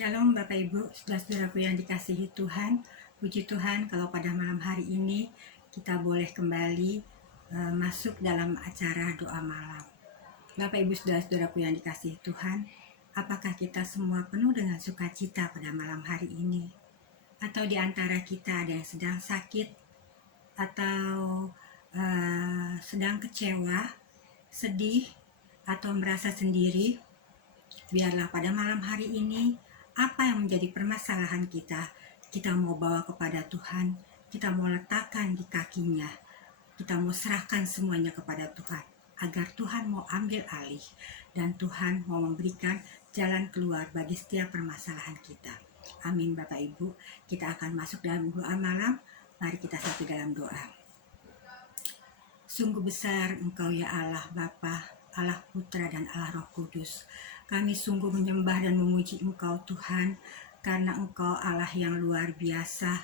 Shalom Bapak Ibu, saudara-saudaraku yang dikasihi Tuhan. Puji Tuhan kalau pada malam hari ini kita boleh kembali masuk dalam acara doa malam. Bapak Ibu, saudara-saudaraku yang dikasihi Tuhan, apakah kita semua penuh dengan sukacita pada malam hari ini? Atau di antara kita ada yang sedang sakit atau sedang kecewa, sedih, atau merasa sendiri? Biarlah pada malam hari ini apa yang menjadi permasalahan kita mau bawa kepada Tuhan, kita mau letakkan di kakinya, kita mau serahkan semuanya kepada Tuhan, agar Tuhan mau ambil alih dan Tuhan mau memberikan jalan keluar bagi setiap permasalahan kita. Amin Bapak Ibu, kita akan masuk dalam doa malam. Mari kita satu dalam doa. Sungguh besar Engkau ya Allah Bapa, Allah Putra dan Allah Roh Kudus. Kami sungguh menyembah dan memuji Engkau Tuhan, karena Engkau Allah yang luar biasa,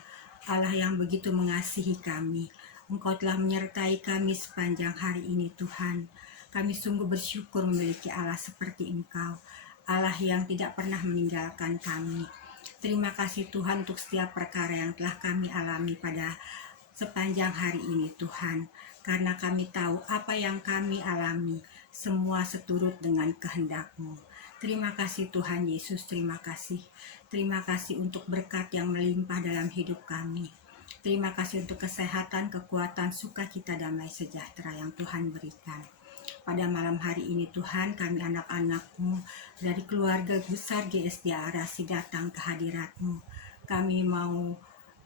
Allah yang begitu mengasihi kami. Engkau telah menyertai kami sepanjang hari ini Tuhan. Kami sungguh bersyukur memiliki Allah seperti Engkau, Allah yang tidak pernah meninggalkan kami. Terima kasih Tuhan untuk setiap perkara yang telah kami alami pada sepanjang hari ini Tuhan, karena kami tahu apa yang kami alami semua seturut dengan kehendak-Mu. Terima kasih Tuhan Yesus, terima kasih. Terima kasih untuk berkat yang melimpah dalam hidup kami. Terima kasih untuk kesehatan, kekuatan, sukacita, damai sejahtera yang Tuhan berikan. Pada malam hari ini Tuhan, kami anak-anak-Mu dari keluarga besar GSD Arasi datang ke hadirat-Mu. Kami mau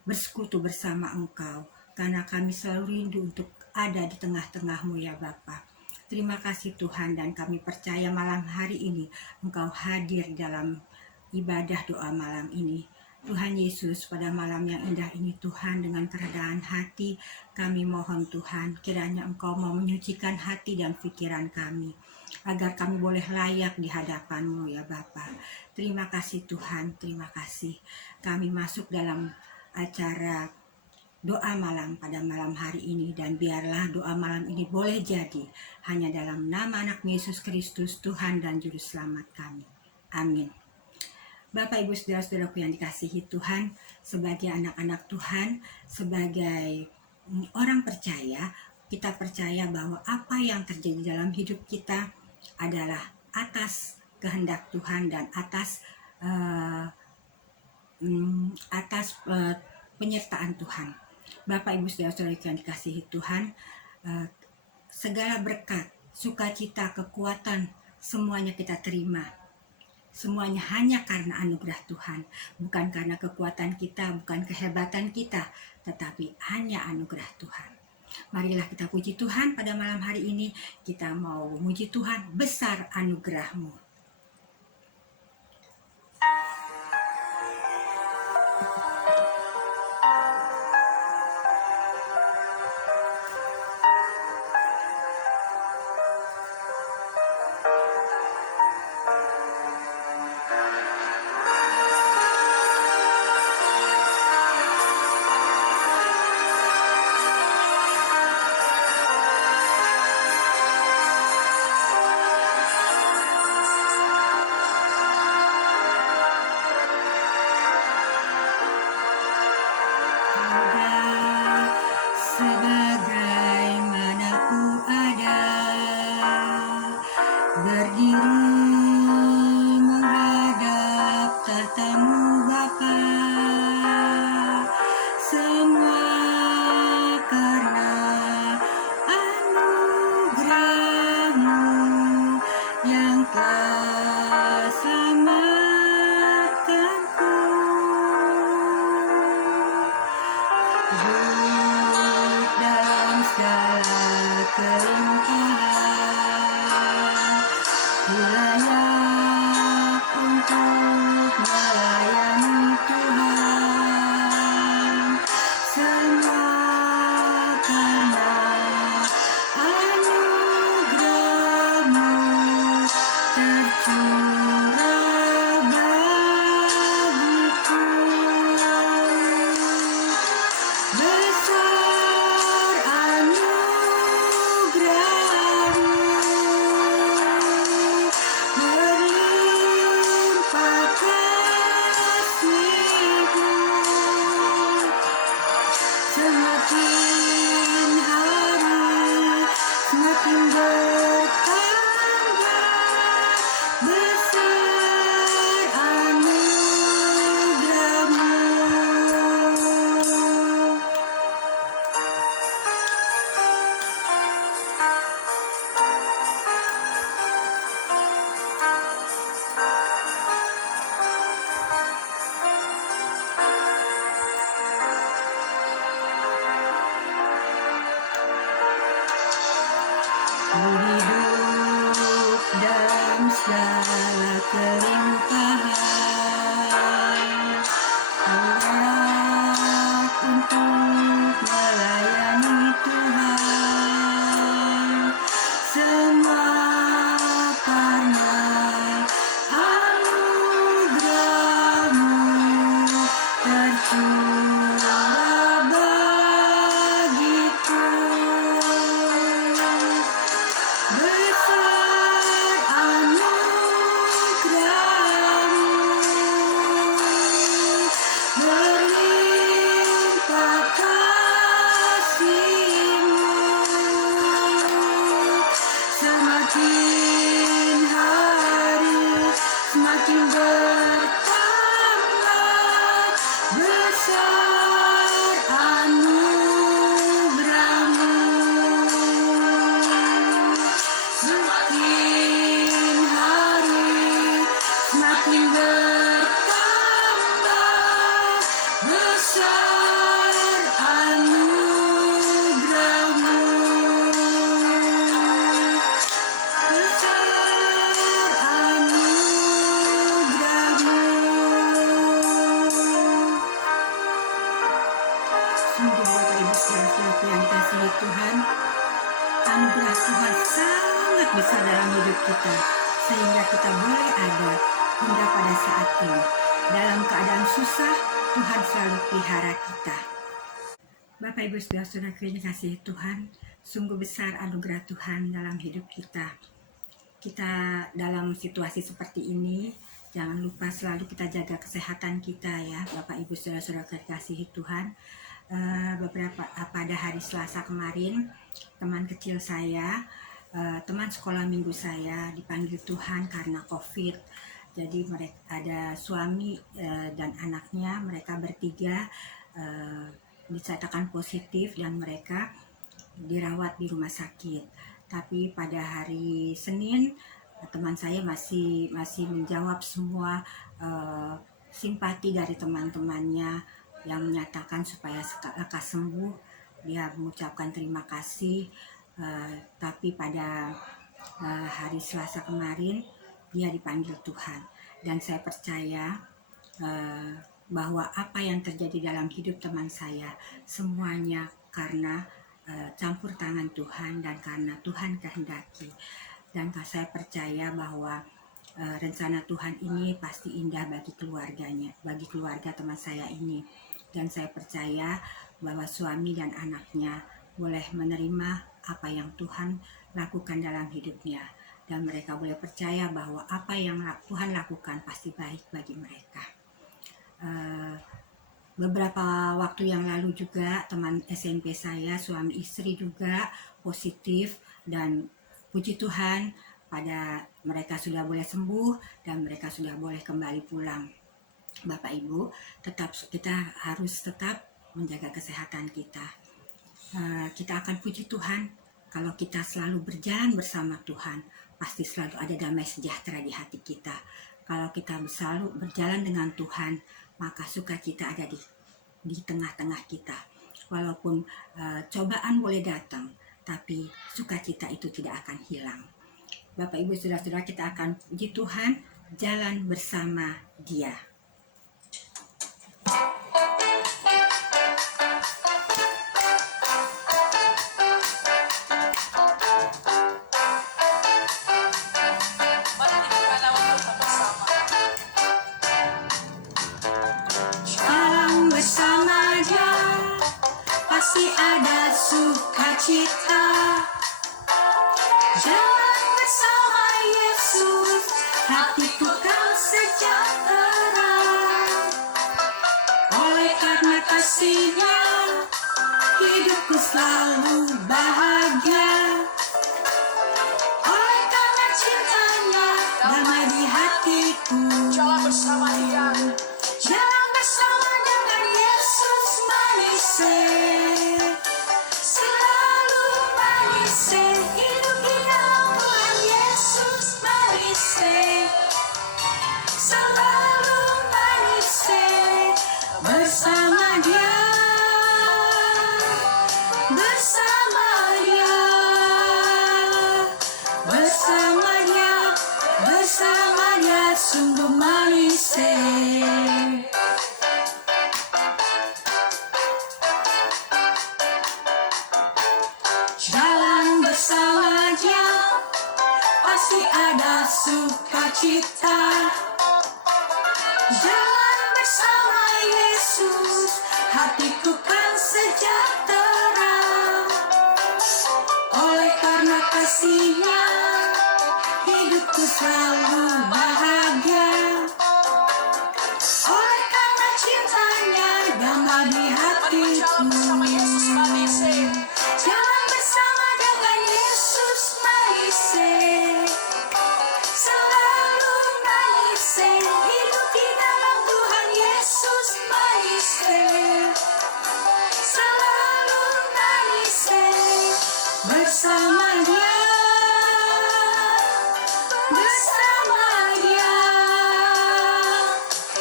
bersekutu bersama Engkau, karena kami selalu rindu untuk ada di tengah-tengah-Mu ya Bapa. Terima kasih Tuhan, dan kami percaya malam hari ini Engkau hadir dalam ibadah doa malam ini. Tuhan Yesus, pada malam yang indah ini Tuhan, dengan keredaan hati kami mohon Tuhan, kiranya Engkau mau menyucikan hati dan pikiran kami, agar kami boleh layak di hadapan-Mu ya Bapa. Terima kasih Tuhan, terima kasih. Kami masuk dalam acara doa malam pada malam hari ini, dan biarlah doa malam ini boleh jadi hanya dalam nama anak Yesus Kristus, Tuhan dan Juru Selamat kami. Amin. Bapak Ibu saudara-saudaraku yang dikasihi Tuhan, sebagai anak-anak Tuhan, sebagai orang percaya, kita percaya bahwa apa yang terjadi dalam hidup kita adalah atas kehendak Tuhan dan atas penyertaan Tuhan. Bapak Ibu saudara-saudara yang dikasihi Tuhan, segala berkat, sukacita, kekuatan, semuanya kita terima. Semuanya hanya karena anugerah Tuhan, bukan karena kekuatan kita, bukan kehebatan kita, tetapi hanya anugerah Tuhan. Marilah kita puji Tuhan pada malam hari ini. Kita mau memuji Tuhan, besar anugerah-Mu. Sebagaimana ku ada, berdiri menghadap tatamu Bapa, semua karena anugerah-Mu yang telah selamatkanku. Dalam segala kelimpahan, ku layak untuk melayani Tuhan. anugerah-Mu, semakin hari semakin bertambah besar anugerah-Mu, besar anugerah-Mu. Sungguh Bapak Ibu saudara-saudaraku yang dikasihi Tuhan, anugerah Tuhan sangat besar dalam hidup kita, sehingga kita boleh ada hingga pada saat ini. Dalam keadaan susah, Tuhan selalu pelihara kita. Bapak Ibu saudara-saudaraku yang dikasihi Tuhan, sungguh besar anugerah Tuhan dalam hidup kita. Kita dalam situasi seperti ini, jangan lupa selalu kita jaga kesehatan kita ya, Bapak Ibu saudara-saudaraku yang dikasihi Tuhan. Pada hari Selasa kemarin, teman kecil saya, teman sekolah minggu saya dipanggil Tuhan karena COVID. Jadi mereka ada suami dan anaknya, mereka bertiga dinyatakan positif dan mereka dirawat di rumah sakit. Tapi pada hari Senin, teman saya masih menjawab semua simpati dari teman-temannya yang menyatakan supaya lekas sembuh. Dia mengucapkan terima kasih, tapi pada hari Selasa kemarin dia dipanggil Tuhan. Dan saya percaya bahwa apa yang terjadi dalam hidup teman saya semuanya karena campur tangan Tuhan dan karena Tuhan kehendaki. Dan saya percaya bahwa rencana Tuhan ini pasti indah bagi keluarganya, bagi keluarga teman saya ini. Dan saya percaya bahwa suami dan anaknya boleh menerima apa yang Tuhan lakukan dalam hidupnya. Dan mereka boleh percaya bahwa apa yang Tuhan lakukan pasti baik bagi mereka. Beberapa waktu yang lalu juga teman SMP saya, suami istri juga positif, dan puji Tuhan pada mereka sudah boleh sembuh dan mereka sudah boleh kembali pulang. Bapak Ibu, kita harus tetap menjaga kesehatan kita. Kita akan puji Tuhan kalau kita selalu berjalan bersama Tuhan, pasti selalu ada damai sejahtera di hati kita. Kalau kita selalu berjalan dengan Tuhan, maka sukacita ada di tengah-tengah kita. Walaupun cobaan boleh datang, tapi sukacita itu tidak akan hilang. Bapak Ibu saudara-saudara, kita akan puji Tuhan, jalan bersama Dia. Jalan bersama Dia, pasti ada sukacita. Jalan bersama Yesus, hatiku kau sejahtera. Oleh karena kasih-Nya, hidupku selalu bahagia. Oleh karena cinta-Nya, damai di hatiku. Jalan bersama Dia. Jalan bersama dengan Yesus manis, selalu manis. Hidup di dalam Tuhan Yesus manis, selalu manis. Bersama Dia, bersama Dia, bersama Dia, bersama Dia, sungguh manis. Jalan bersama Dia, pasti ada sukacita. Jalan bersama Yesus, hatiku kan sejahtera. Oleh karena kasih-Nya, hidupku selalu bahagia. Oleh karena cinta-Nya, damai di hatiku. Jalan bersama Yesus manis. Jalan bersama dengan Yesus manis, selalu manis. Hidup di dalam Tuhan Yesus manis.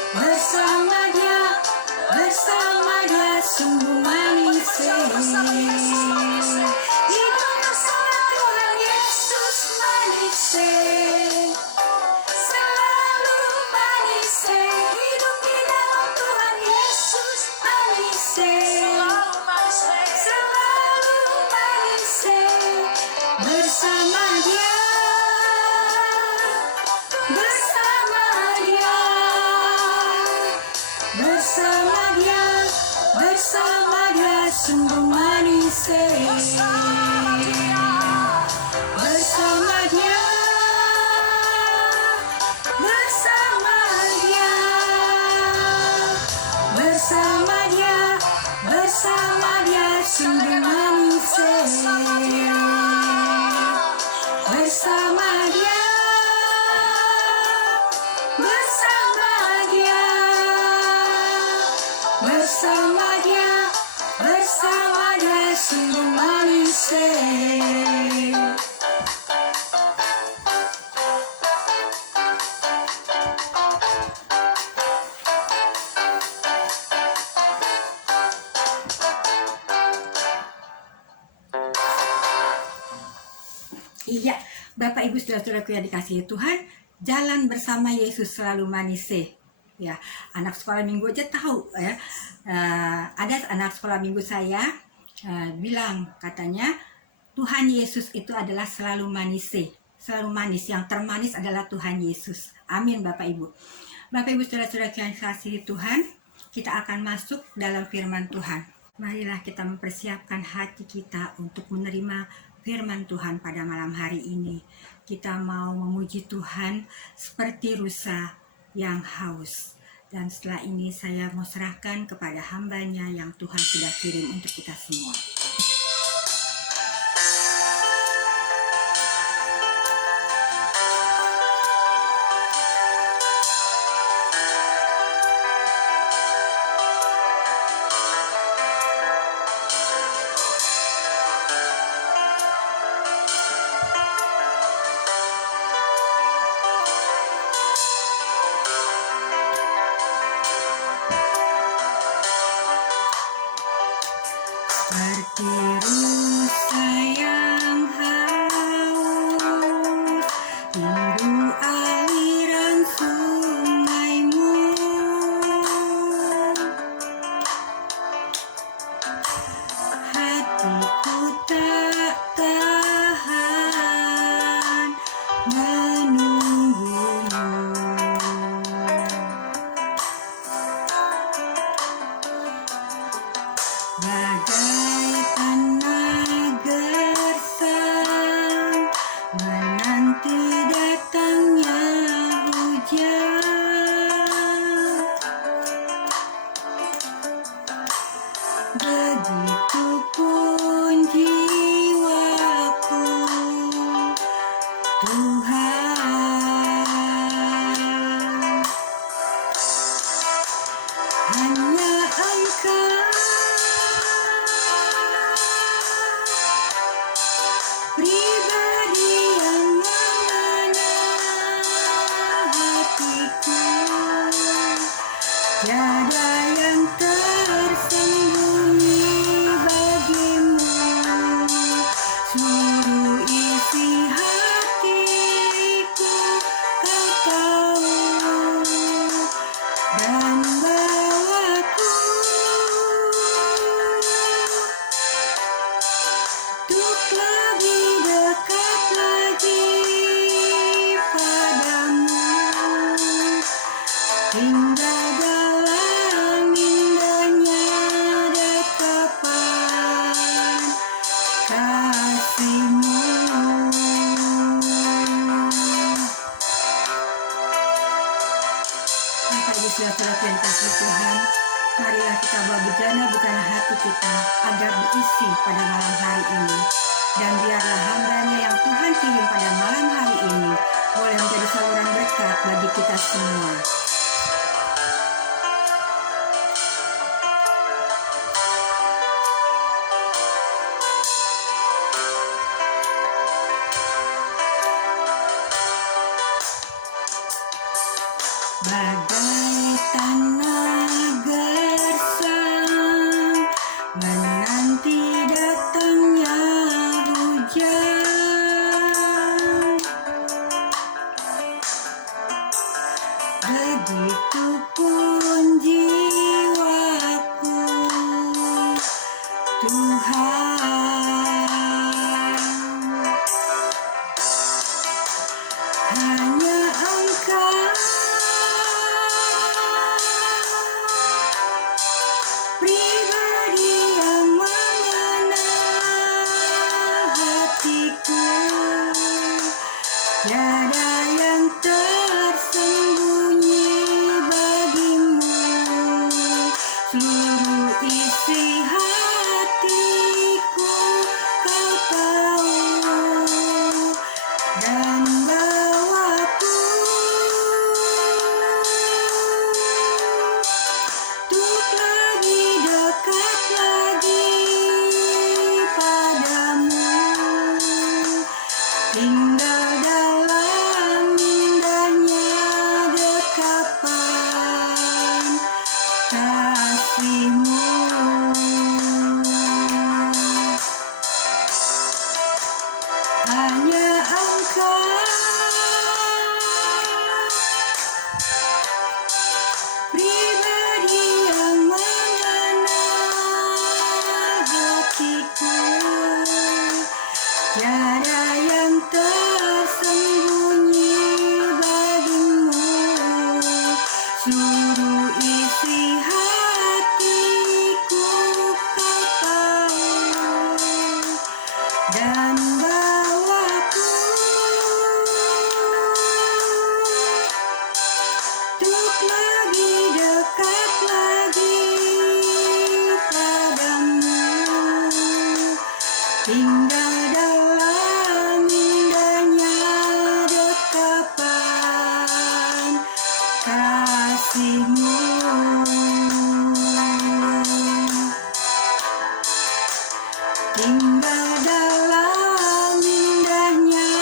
bersama dia, sungguh manis. Hidup bersama Tuhan Yesus manis, selalu manis. Hidup di dalam Tuhan Yesus manis, selalu manis. Bersama dia, bersama dia, bersama dia, bersama dia, sungguh manis. Bersama dia, bersama dia, bersama dia, bersama dia, sungguh manis. Bersama dia, bersama dia, bersama dia, bersama dia, sungguh manis. Iya, Bapak Ibu saudara-saudaraku yang dikasihi Tuhan, jalan bersama Yesus selalu manis. Ya, anak sekolah minggu aja tahu ya. Ada anak sekolah minggu saya bilang katanya Tuhan Yesus itu adalah selalu manis. Selalu manis, yang termanis adalah Tuhan Yesus. Amin Bapak Ibu. Bapak Ibu saudara-saudaraku yang dikasihi Tuhan, kita akan masuk dalam firman Tuhan. Marilah kita mempersiapkan hati kita untuk menerima firman Tuhan pada malam hari ini. Kita mau memuji Tuhan seperti rusa yang haus. Dan setelah ini saya mau serahkan kepada hambanya yang Tuhan sudah kirim untuk kita semua. Seperti rusa yang haus, rindu aliran sungaimu. Hatiku tak tahan menunggumu. Bagai tanah gersang menanti datangnya hujan, begitupun jiwaku Tuhan, hanya Engkau pribadi yang mengenal hatiku. Tiada yang tersembunyi bagimu, seluruh isi hatiku Kau tahu, dan bawaku untuk lebih dekat lagi padamu, hingga dalam indahnya dekapan kasih-Mu. Bapak Ibu saudara-saudara yang kasih Tuhan, marilah kita bawa bejana-bejana hati kita agar diisi pada malam hari ini. Dan biarlah hambanya yang Tuhan kirim pada malam hari ini boleh menjadi saluran berkat bagi kita semua. Bagai hanya Engkau pribadi yang mengenal hatiku, tiada yang tersembunyi bagimu, seluruh isi hatiku Kau tahu, dan bawaku untuk lebih dekat lagi padamu, tinggal dalam indahnya dekapan kasih-Mu. Hanya Engkau pribadi yang mengenal hatiku, tiada yang tersembunyi bagimu, seluruh isi hatiku Kau tahu, dan bawaku untuk lebih dekat lagi padamu, tinggal dalam indahnya dekapan kasih-Mu. Tinggal dalam indahnya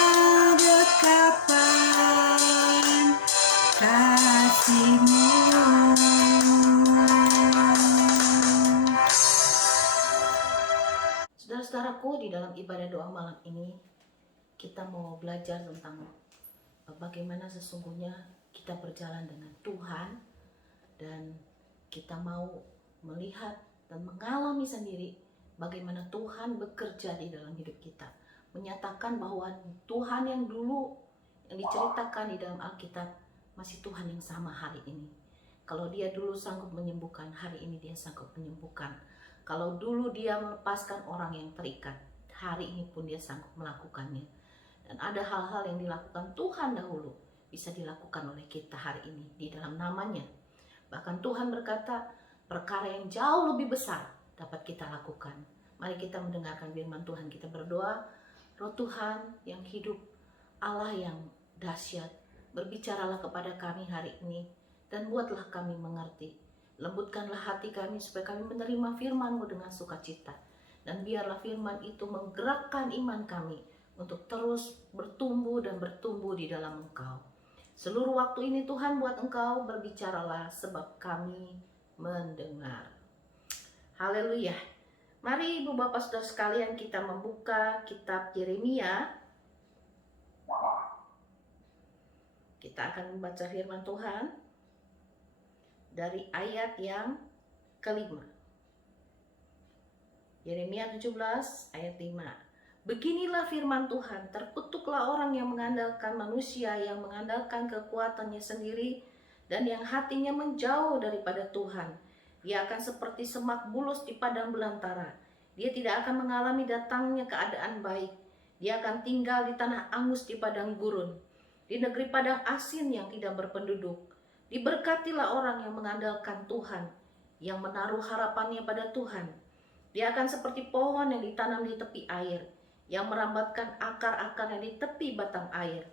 dekapan kasih-Mu. Saudara-saudaraku, di dalam ibadah doa malam ini kita mau belajar tentang bagaimana sesungguhnya kita berjalan dengan Tuhan, dan kita mau melihat dan mengalami sendiri bagaimana Tuhan bekerja di dalam hidup kita, menyatakan bahwa Tuhan yang dulu yang diceritakan di dalam Alkitab masih Tuhan yang sama hari ini. Kalau Dia dulu sanggup menyembuhkan, hari ini Dia sanggup menyembuhkan. Kalau dulu Dia melepaskan orang yang terikat, hari ini pun Dia sanggup melakukannya. Dan ada hal-hal yang dilakukan Tuhan dahulu bisa dilakukan oleh kita hari ini di dalam namanya. Bahkan Tuhan berkata perkara yang jauh lebih besar dapat kita lakukan. Mari kita mendengarkan firman Tuhan, kita berdoa. Roh Tuhan yang hidup, Allah yang dahsyat, berbicaralah kepada kami hari ini dan buatlah kami mengerti. Lembutkanlah hati kami supaya kami menerima firman-Mu dengan sukacita. Dan biarlah firman itu menggerakkan iman kami untuk terus bertumbuh dan bertumbuh di dalam Engkau. Seluruh waktu ini Tuhan buat Engkau berbicaralah sebab kami mendengar. Haleluya. Mari Ibu Bapak Saudara sekalian kita membuka kitab Yeremia. Kita akan membaca firman Tuhan dari ayat yang kelima. Yeremia 17 ayat 5. Beginilah firman Tuhan, terkutuklah orang yang mengandalkan manusia, yang mengandalkan kekuatannya sendiri, dan yang hatinya menjauh daripada Tuhan. Dia akan seperti semak bulus di padang belantara. Dia tidak akan mengalami datangnya keadaan baik. Dia akan tinggal di tanah angus di padang gurun, di negeri padang asin yang tidak berpenduduk. Diberkatilah orang yang mengandalkan Tuhan, yang menaruh harapannya pada Tuhan. Dia akan seperti pohon yang ditanam di tepi air, yang merambatkan akar-akarnya di tepi batang air,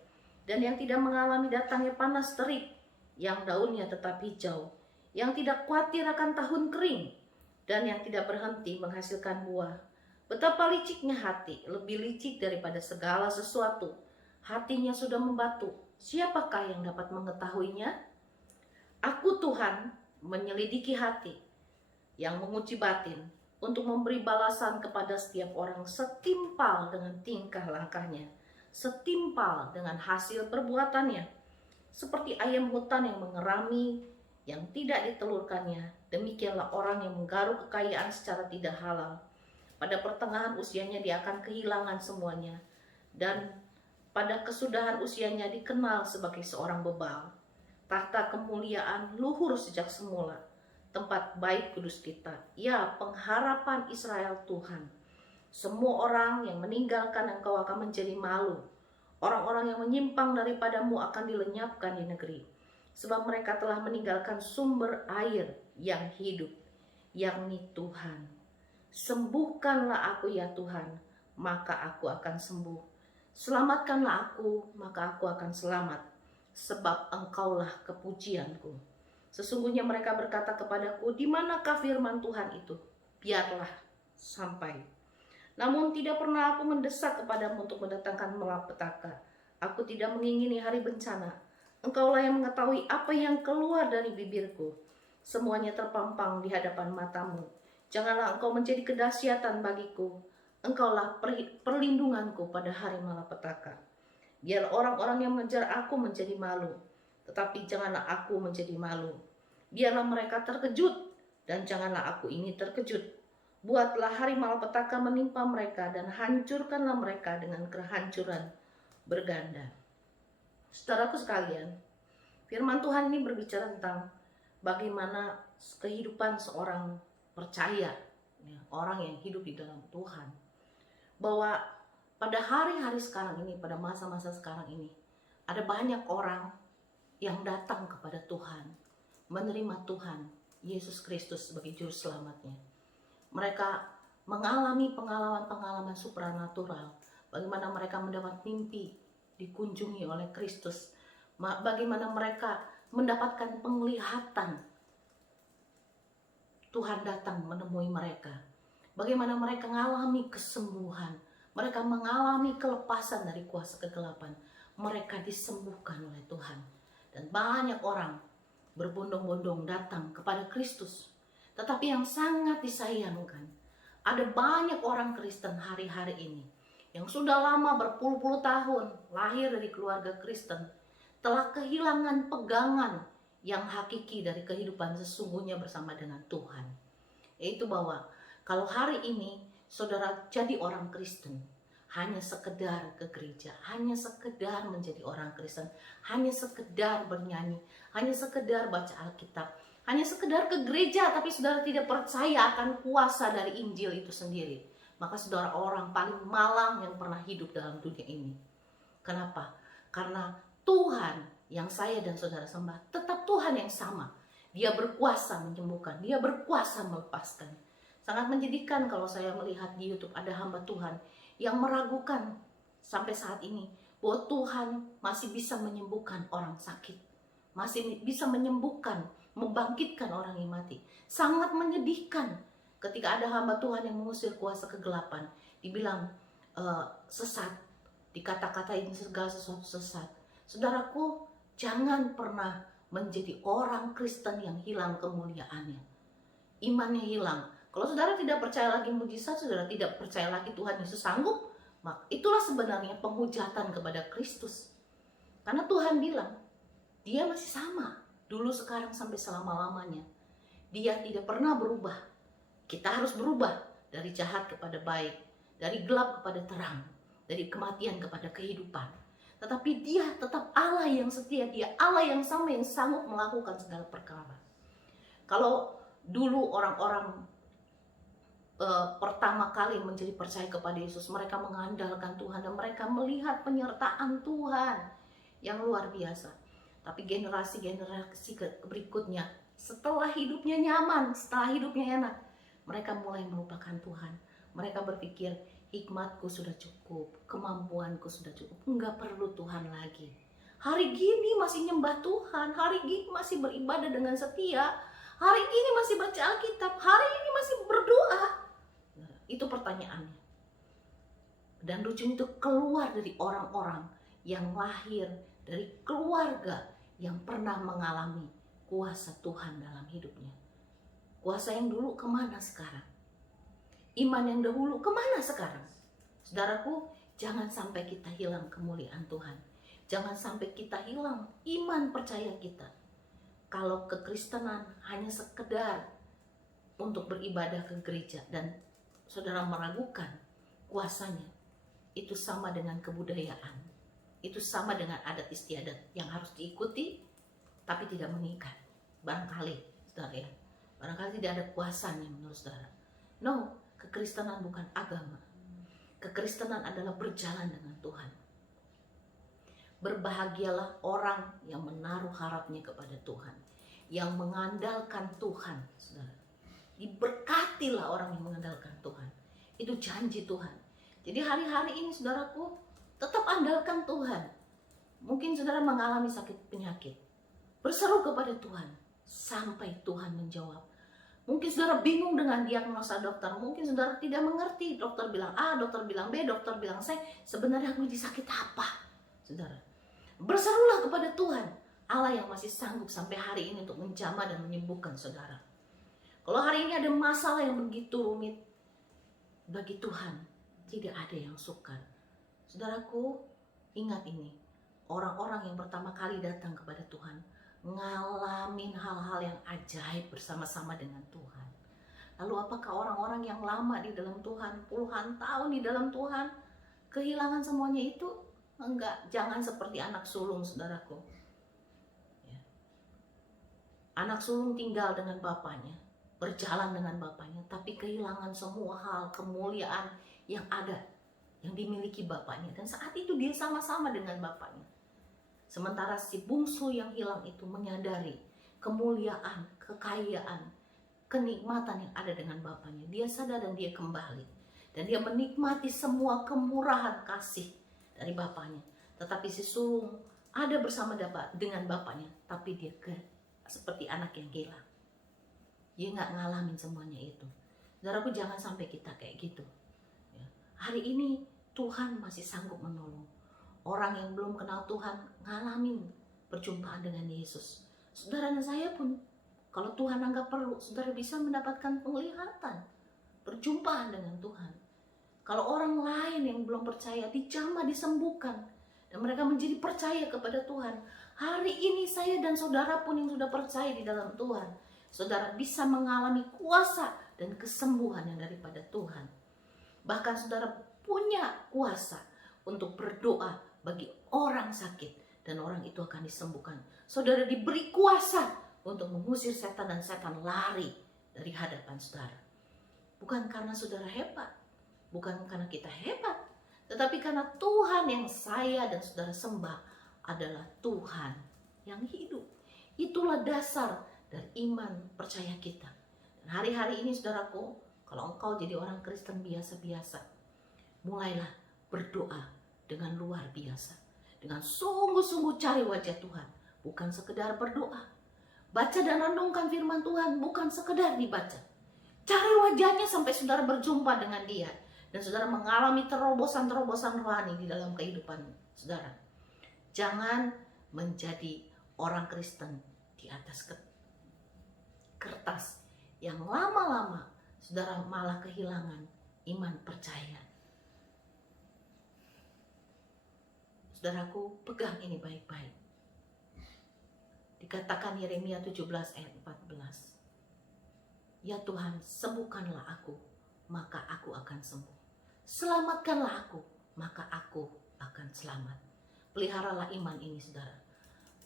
dan yang tidak mengalami datangnya panas terik, yang daunnya tetap hijau, yang tidak khawatir akan tahun kering, dan yang tidak berhenti menghasilkan buah. Betapa liciknya hati, lebih licik daripada segala sesuatu. Hatinya sudah membatu, siapakah yang dapat mengetahuinya? Aku Tuhan menyelidiki hati, yang menguji batin, untuk memberi balasan kepada setiap orang setimpal dengan tingkah langkahnya, setimpal dengan hasil perbuatannya. Seperti ayam hutan yang mengerami, yang tidak ditelurkannya, demikianlah orang yang menggaruk kekayaan secara tidak halal. Pada pertengahan usianya dia akan kehilangan semuanya. Dan pada kesudahan usianya dikenal sebagai seorang bebal. Tahta kemuliaan luhur sejak semula. Tempat baik kudus kita. Ya, pengharapan Israel Tuhan. Semua orang yang meninggalkan engkau akan menjadi malu. Orang-orang yang menyimpang daripadamu akan dilenyapkan di negeri. Sebab mereka telah meninggalkan sumber air yang hidup, yakni Tuhan. Sembuhkanlah aku ya Tuhan, maka aku akan sembuh. Selamatkanlah aku, maka aku akan selamat. Sebab engkaulah kepujianku. Sesungguhnya mereka berkata kepadaku, di manakah firman Tuhan itu? Biarlah sampai. Namun tidak pernah aku mendesak kepadamu untuk mendatangkan malapetaka. Aku tidak mengingini hari bencana. Engkaulah yang mengetahui apa yang keluar dari bibirku. Semuanya terpampang di hadapan matamu. Janganlah engkau menjadi kedahsyatan bagiku. Engkaulah perlindunganku pada hari malapetaka. Biar orang-orang yang mengejar aku menjadi malu. Tetapi janganlah aku menjadi malu. Biarlah mereka terkejut. Dan janganlah aku ini terkejut. Buatlah hari malapetaka menimpa mereka dan hancurkanlah mereka dengan kehancuran berganda. Saudaraku sekalian, firman Tuhan ini berbicara tentang bagaimana kehidupan seorang percaya, orang yang hidup di dalam Tuhan. Bahwa pada hari-hari sekarang ini, pada masa-masa sekarang ini, ada banyak orang yang datang kepada Tuhan, menerima Tuhan Yesus Kristus sebagai juru selamatnya. Mereka mengalami pengalaman-pengalaman supranatural. Bagaimana mereka mendapat mimpi dikunjungi oleh Kristus. Bagaimana mereka mendapatkan penglihatan. Tuhan datang menemui mereka. Bagaimana mereka mengalami kesembuhan. Mereka mengalami kelepasan dari kuasa kegelapan. Mereka disembuhkan oleh Tuhan. Dan banyak orang berbondong-bondong datang kepada Kristus. Tetapi yang sangat disayangkan, ada banyak orang Kristen hari-hari ini yang sudah lama berpuluh-puluh tahun lahir dari keluarga Kristen, telah kehilangan pegangan yang hakiki dari kehidupan sesungguhnya bersama dengan Tuhan. Yaitu bahwa kalau hari ini saudara jadi orang Kristen, hanya sekedar ke gereja, hanya sekedar menjadi orang Kristen, hanya sekedar bernyanyi, hanya sekedar baca Alkitab, hanya sekedar ke gereja tapi saudara tidak percaya akan kuasa dari Injil itu sendiri, maka saudara orang paling malang yang pernah hidup dalam dunia ini. Kenapa? Karena Tuhan yang saya dan saudara sembah tetap Tuhan yang sama. Dia berkuasa menyembuhkan, dia berkuasa melepaskan. Sangat menyedihkan kalau saya melihat di YouTube ada hamba Tuhan yang meragukan sampai saat ini bahwa Tuhan masih bisa menyembuhkan orang sakit, masih bisa menyembuhkan, membangkitkan orang yang mati. Sangat menyedihkan ketika ada hamba Tuhan yang mengusir kuasa kegelapan, dibilang sesat, dikata-katain segala sesuatu sesat. Saudaraku, jangan pernah menjadi orang Kristen yang hilang kemuliaannya, imannya hilang. Kalau saudara tidak percaya lagi mujizat, saudara tidak percaya lagi Tuhan Yesus sanggup, maka itulah sebenarnya penghujatan kepada Kristus. Karena Tuhan bilang, dia masih sama, dulu, sekarang, sampai selama-lamanya. Dia tidak pernah berubah. Kita harus berubah dari jahat kepada baik, dari gelap kepada terang, dari kematian kepada kehidupan. Tetapi dia tetap Allah yang setia, dia Allah yang sama, yang sanggup melakukan segala perkara. Kalau dulu orang-orang pertama kali menjadi percaya kepada Yesus, mereka mengandalkan Tuhan dan mereka melihat penyertaan Tuhan yang luar biasa. Tapi generasi-generasi berikutnya, setelah hidupnya nyaman, setelah hidupnya enak, mereka mulai melupakan Tuhan. Mereka berpikir, hikmatku sudah cukup, kemampuanku sudah cukup, enggak perlu Tuhan lagi. Hari gini masih nyembah Tuhan, hari gini masih beribadah dengan setia, hari gini masih baca Alkitab, hari ini masih berdoa. Itu pertanyaannya. Dan lucunya itu keluar dari orang-orang yang lahir dari keluarga yang pernah mengalami kuasa Tuhan dalam hidupnya. Kuasa yang dulu kemana sekarang? Iman yang dahulu kemana sekarang? Saudaraku, jangan sampai kita hilang kemuliaan Tuhan. Jangan sampai kita hilang iman percaya kita. Kalau kekristenan hanya sekedar untuk beribadah ke gereja dan saudara meragukan kuasanya, itu sama dengan kebudayaan, itu sama dengan adat istiadat yang harus diikuti tapi tidak mengikat. Barangkali saudara ya, barangkali tidak ada kuasanya menurut saudara. No, kekristenan bukan agama. Kekristenan adalah berjalan dengan Tuhan. Berbahagialah orang yang menaruh harapnya kepada Tuhan, yang mengandalkan Tuhan, saudara. Diberkatilah orang yang mengandalkan Tuhan. Itu janji Tuhan. Jadi hari-hari ini saudaraku, tetap andalkan Tuhan. Mungkin saudara mengalami sakit penyakit, berseru kepada Tuhan sampai Tuhan menjawab. Mungkin saudara bingung dengan diagnosa dokter, mungkin saudara tidak mengerti, dokter bilang A, dokter bilang B, dokter bilang C, sebenarnya aku sakit apa? Saudara, berserulah kepada Tuhan, Allah yang masih sanggup sampai hari ini untuk menjamah dan menyembuhkan saudara. Kalau hari ini ada masalah yang begitu rumit, bagi Tuhan tidak ada yang sukar. Saudaraku, ingat ini, orang-orang yang pertama kali datang kepada Tuhan ngalamin hal-hal yang ajaib bersama-sama dengan Tuhan. Lalu apakah orang-orang yang lama di dalam Tuhan, puluhan tahun di dalam Tuhan, kehilangan semuanya itu? Enggak, jangan seperti anak sulung, saudaraku. Ya. Anak sulung tinggal dengan bapaknya, berjalan dengan bapaknya, tapi kehilangan semua hal kemuliaan yang ada, yang dimiliki bapaknya. Dan saat itu dia sama-sama dengan bapaknya. Sementara si bungsu yang hilang itu menyadari kemuliaan, kekayaan, kenikmatan yang ada dengan bapaknya. Dia sadar dan dia kembali. Dan dia menikmati semua kemurahan kasih dari bapaknya. Tetapi si sulung ada bersama dengan bapaknya, tapi dia seperti anak yang hilang. Dia nggak ngalamin semuanya itu. Saudaraku, jangan sampai kita kayak gitu. Ya. Hari ini Tuhan masih sanggup menolong. Orang yang belum kenal Tuhan ngalamin perjumpaan dengan Yesus. Saudara dan saya pun, kalau Tuhan anggap perlu, saudara bisa mendapatkan penglihatan, perjumpaan dengan Tuhan. Kalau orang lain yang belum percaya, dijamah, disembuhkan, dan mereka menjadi percaya kepada Tuhan. Hari ini saya dan saudara pun yang sudah percaya di dalam Tuhan, saudara bisa mengalami kuasa dan kesembuhan yang daripada Tuhan. Bahkan saudara punya kuasa untuk berdoa bagi orang sakit, dan orang itu akan disembuhkan. Saudara diberi kuasa untuk mengusir setan, dan setan lari dari hadapan saudara. Bukan karena saudara hebat, bukan karena kita hebat, tetapi karena Tuhan yang saya dan saudara sembah adalah Tuhan yang hidup. Itulah dasar dari iman percaya kita. Dan hari-hari ini saudaraku, kalau engkau jadi orang Kristen biasa-biasa, mulailah berdoa dengan luar biasa. Dengan sungguh-sungguh cari wajah Tuhan, bukan sekedar berdoa. Baca dan renungkan firman Tuhan, bukan sekedar dibaca. Cari wajahnya sampai saudara berjumpa dengan dia. Dan saudara mengalami terobosan-terobosan rohani di dalam kehidupan saudara. Jangan menjadi orang Kristen di atas kertas yang lama-lama saudara malah kehilangan iman percaya. Saudaraku, pegang ini baik-baik. Dikatakan Yeremia 17 ayat 14. Ya Tuhan, sembuhkanlah aku, maka aku akan sembuh. Selamatkanlah aku, maka aku akan selamat. Peliharalah iman ini, saudara.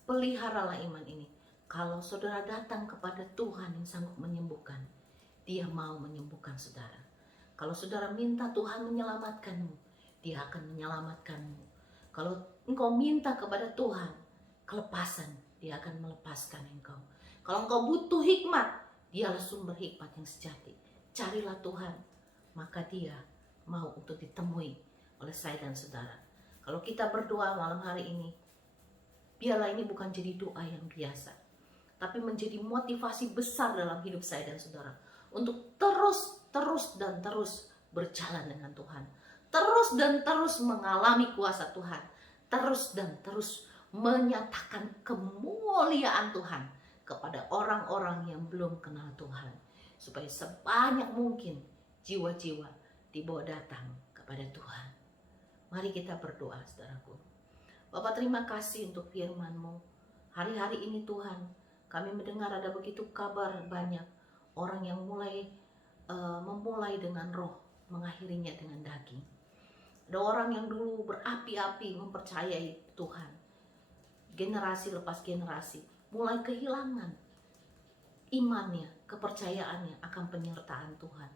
Peliharalah iman ini. Kalau saudara datang kepada Tuhan yang sanggup menyembuhkan, Dia mau menyembuhkan saudara. Kalau saudara minta Tuhan menyelamatkanmu, Dia akan menyelamatkanmu. Kalau engkau minta kepada Tuhan kelepasan, Dia akan melepaskan engkau. Kalau engkau butuh hikmat, Dialah sumber hikmat yang sejati. Carilah Tuhan, maka Dia mau untuk ditemui oleh saya dan saudara. Kalau kita berdoa malam hari ini, biarlah ini bukan jadi doa yang biasa, tapi menjadi motivasi besar dalam hidup saya dan saudara untuk terus berjalan dengan Tuhan, terus dan terus mengalami kuasa Tuhan, terus dan terus menyatakan kemuliaan Tuhan kepada orang-orang yang belum kenal Tuhan, supaya sebanyak mungkin jiwa-jiwa dibawa datang kepada Tuhan. Mari kita berdoa, saudaraku. Bapak, terima kasih untuk firman-Mu. Hari-hari ini Tuhan, kami mendengar ada begitu kabar banyak orang yang memulai dengan roh, mengakhirinya dengan daging. Ada orang yang dulu berapi-api mempercayai Tuhan, generasi lepas generasi mulai kehilangan imannya, kepercayaannya akan penyertaan Tuhan.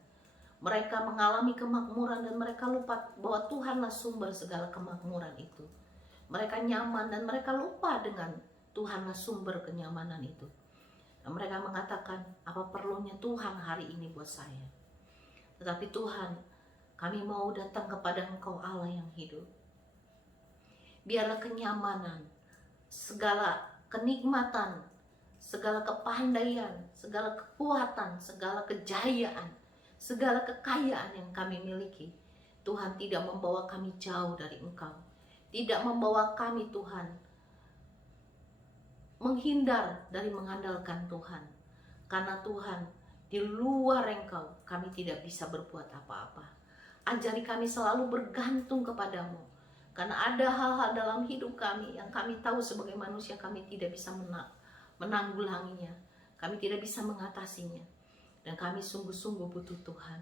Mereka mengalami kemakmuran dan mereka lupa bahwa Tuhanlah sumber segala kemakmuran itu. Mereka nyaman dan mereka lupa dengan Tuhanlah sumber kenyamanan itu. Dan mereka mengatakan, apa perlunya Tuhan hari ini buat saya? Tetapi Tuhan, kami mau datang kepada Engkau Allah yang hidup. Biarlah kenyamanan, segala kenikmatan, segala kepandaian, segala kekuatan, segala kejayaan, segala kekayaan yang kami miliki, Tuhan tidak membawa kami jauh dari Engkau. Tidak membawa kami, Tuhan, menghindar dari mengandalkan Tuhan. Karena Tuhan, di luar Engkau kami tidak bisa berbuat apa-apa. Ajari kami selalu bergantung kepadamu. Karena ada hal-hal dalam hidup kami yang kami tahu sebagai manusia kami tidak bisa menanggulanginya. Kami tidak bisa mengatasinya. Dan kami sungguh-sungguh butuh Tuhan.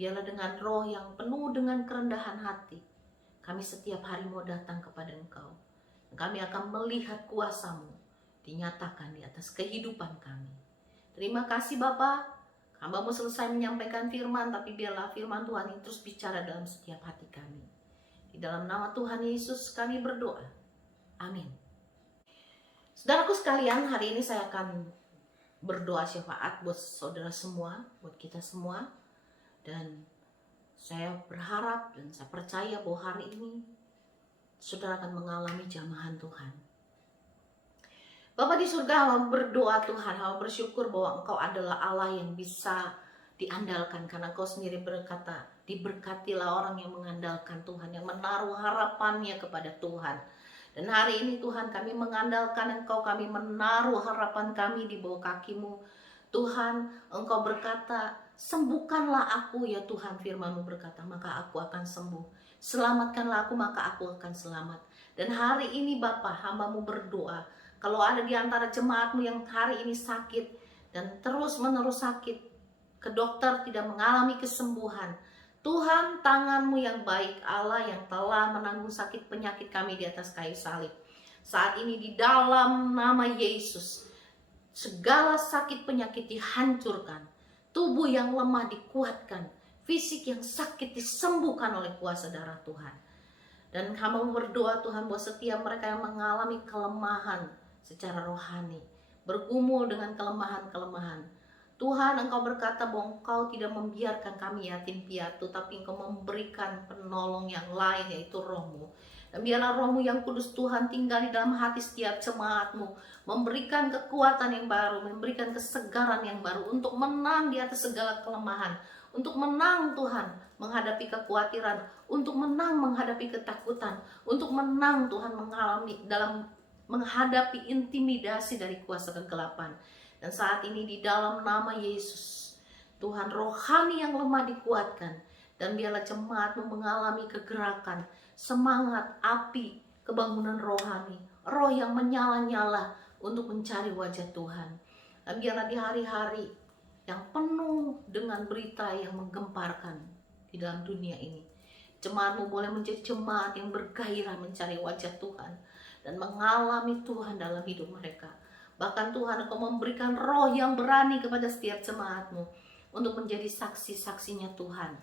Biarlah dengan roh yang penuh dengan kerendahan hati, kami setiap hari mau datang kepada Engkau. Kami akan melihat kuasa-Mu dinyatakan di atas kehidupan kami. Terima kasih Bapa. Hamba-Mu selesai menyampaikan firman, tapi biarlah firman Tuhan ini terus bicara dalam setiap hati kami. Di dalam nama Tuhan Yesus kami berdoa. Amin. Saudaraku sekalian, hari ini saya akan berdoa syafaat buat saudara semua, buat kita semua. Dan saya berharap dan saya percaya bahwa hari ini saudara akan mengalami jamahan Tuhan. Bapa di surga, hamba berdoa Tuhan, hamba bersyukur bahwa Engkau adalah Allah yang bisa diandalkan. Karena Engkau sendiri berkata, diberkatilah orang yang mengandalkan Tuhan, yang menaruh harapannya kepada Tuhan. Dan hari ini Tuhan, kami mengandalkan Engkau, kami menaruh harapan kami di bawah kaki-Mu. Tuhan, Engkau berkata, sembuhkanlah aku ya Tuhan, firman-Mu berkata, maka aku akan sembuh. Selamatkanlah aku, maka aku akan selamat. Dan hari ini Bapa, hamba-Mu berdoa, kalau ada di antara jemaat-Mu yang hari ini sakit dan terus-menerus sakit, ke dokter tidak mengalami kesembuhan, Tuhan, tangan-Mu yang baik, Allah yang telah menanggung sakit penyakit kami di atas kayu salib. Saat ini di dalam nama Yesus, segala sakit penyakit dihancurkan, tubuh yang lemah dikuatkan, fisik yang sakit disembuhkan oleh kuasa darah Tuhan. Dan hamba berdoa Tuhan bahwa setiap mereka yang mengalami kelemahan secara rohani, bergumul dengan kelemahan-kelemahan, Tuhan, Engkau berkata bahwa Engkau tidak membiarkan kami yatim piatu, tapi Engkau memberikan penolong yang lain, yaitu Roh-Mu. Dan biarlah Roh-Mu yang kudus Tuhan tinggal di dalam hati setiap jemaat-Mu, memberikan kekuatan yang baru, memberikan kesegaran yang baru untuk menang di atas segala kelemahan, untuk menang Tuhan menghadapi kekhawatiran, untuk menang menghadapi ketakutan, untuk menang Tuhan menghadapi intimidasi dari kuasa kegelapan. Dan saat ini di dalam nama Yesus, Tuhan, rohani yang lemah dikuatkan. Dan biarlah jemaat mengalami kegerakan, semangat, api, kebangunan rohani, roh yang menyala-nyala untuk mencari wajah Tuhan. Dan biarlah di hari-hari yang penuh dengan berita yang menggemparkan di dalam dunia ini, jemaat-Mu boleh menjadi jemaat yang bergairah mencari wajah Tuhan dan mengalami Tuhan dalam hidup mereka. Bahkan Tuhan, Engkau memberikan roh yang berani kepada setiap jemaat-Mu untuk menjadi saksi-saksinya Tuhan,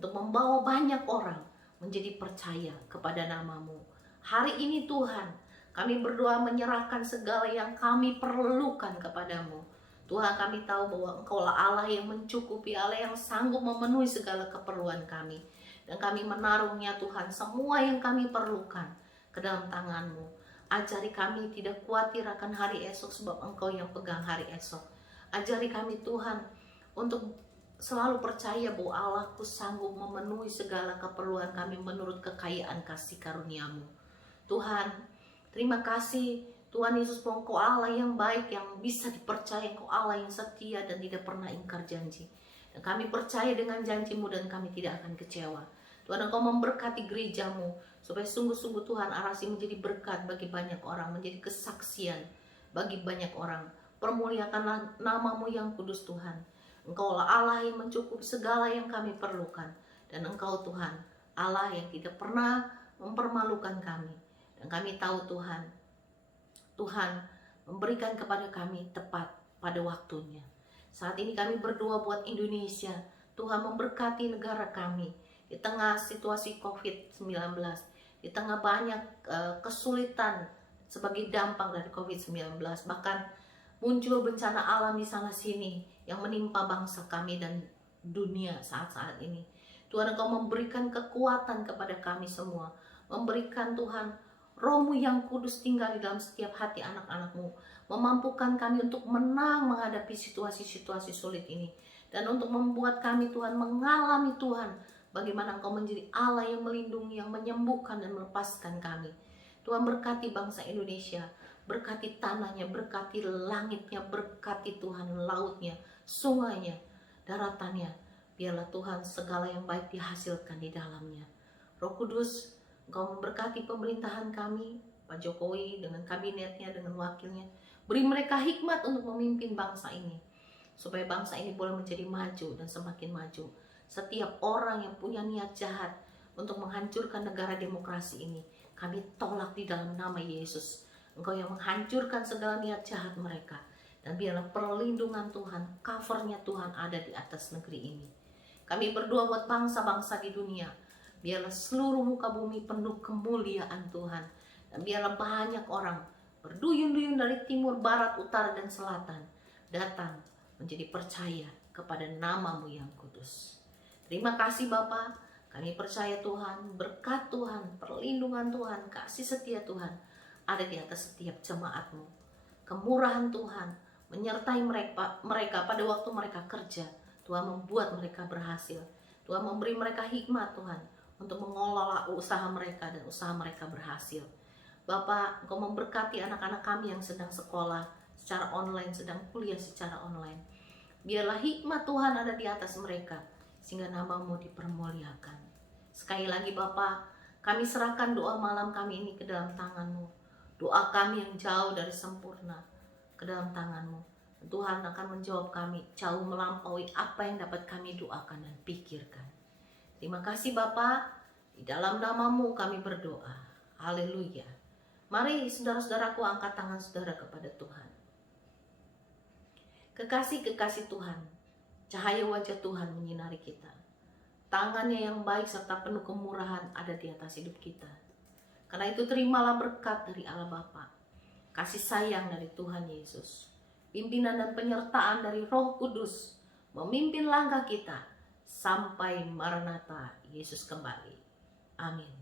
untuk membawa banyak orang menjadi percaya kepada nama-Mu. Hari ini Tuhan, kami berdoa menyerahkan segala yang kami perlukan kepadamu. Tuhan, kami tahu bahwa Engkaulah Allah yang mencukupi, Allah yang sanggup memenuhi segala keperluan kami. Dan kami menaruhnya Tuhan, semua yang kami perlukan ke dalam tangan-Mu. Ajari kami tidak khawatir akan hari esok, sebab Engkau yang pegang hari esok. Ajari kami Tuhan untuk selalu percaya bahwa Allahku sanggup memenuhi segala keperluan kami menurut kekayaan kasih karunia-Mu. Tuhan, terima kasih Tuhan Yesus, bahwa Engkau Allah yang baik, yang bisa dipercaya, Engkau Allah yang setia dan tidak pernah ingkar janji. Dan kami percaya dengan janji-Mu dan kami tidak akan kecewa. Tuhan, Engkau memberkati gereja-Mu, supaya sungguh-sungguh Tuhan Arasi menjadi berkat bagi banyak orang, menjadi kesaksian bagi banyak orang. Permuliakanlah nama-Mu yang kudus Tuhan. Engkaulah Allah yang mencukupi segala yang kami perlukan. Dan Engkau Tuhan, Allah yang tidak pernah mempermalukan kami. Dan kami tahu Tuhan, Tuhan memberikan kepada kami tepat pada waktunya. Saat ini kami berdoa buat Indonesia. Tuhan memberkati negara kami di tengah situasi COVID-19, di tengah banyak kesulitan sebagai dampak dari COVID-19. Bahkan muncul bencana alam di sana sini yang menimpa bangsa kami dan dunia saat-saat ini. Tuhan, Engkau memberikan kekuatan kepada kami semua. Memberikan Tuhan Roh-Mu yang kudus tinggal di dalam setiap hati anak-anak-Mu. Memampukan kami untuk menang menghadapi situasi-situasi sulit ini. Dan untuk membuat kami Tuhan mengalami Tuhan, bagaimana Engkau menjadi Allah yang melindungi, yang menyembuhkan dan melepaskan kami. Tuhan, berkati bangsa Indonesia, berkati tanahnya, berkati langitnya, berkati Tuhan lautnya, sungainya, daratannya. Biarlah Tuhan segala yang baik dihasilkan di dalamnya. Roh Kudus, Engkau memberkati pemerintahan kami, Pak Jokowi dengan kabinetnya, dengan wakilnya. Beri mereka hikmat untuk memimpin bangsa ini, supaya bangsa ini boleh menjadi maju dan semakin maju. Setiap orang yang punya niat jahat untuk menghancurkan negara demokrasi ini, kami tolak di dalam nama Yesus. Engkau yang menghancurkan segala niat jahat mereka. Dan biarlah perlindungan Tuhan, covernya Tuhan ada di atas negeri ini. Kami berdoa buat bangsa-bangsa di dunia. Biarlah seluruh muka bumi penuh kemuliaan Tuhan. Dan biarlah banyak orang berduyun-duyun dari timur, barat, utara, dan selatan datang menjadi percaya kepada nama-Mu yang kudus. Terima kasih Bapa. Kami percaya Tuhan, berkat Tuhan, perlindungan Tuhan, kasih setia Tuhan ada di atas setiap jemaat-Mu. Kemurahan Tuhan menyertai mereka pada waktu mereka kerja. Tuhan membuat mereka berhasil. Tuhan memberi mereka hikmat Tuhan untuk mengelola usaha mereka dan usaha mereka berhasil. Bapak, Engkau memberkati anak-anak kami yang sedang sekolah secara online, sedang kuliah secara online. Biarlah hikmat Tuhan ada di atas mereka, sehingga nama-Mu dipermuliakan. Sekali lagi Bapak, kami serahkan doa malam kami ini ke dalam tangan-Mu. Doa kami yang jauh dari sempurna ke dalam tangan-Mu. Tuhan akan menjawab kami jauh melampaui apa yang dapat kami doakan dan pikirkan. Terima kasih Bapa, di dalam nama-Mu kami berdoa. Haleluya. Mari saudara-saudaraku angkat tangan saudara kepada Tuhan. Kekasih-kekasih Tuhan, cahaya wajah Tuhan menyinari kita. Tangannya yang baik serta penuh kemurahan ada di atas hidup kita. Karena itu terimalah berkat dari Allah Bapa, kasih sayang dari Tuhan Yesus, pimpinan dan penyertaan dari Roh Kudus memimpin langkah kita sampai Maranatha Yesus kembali. Amin.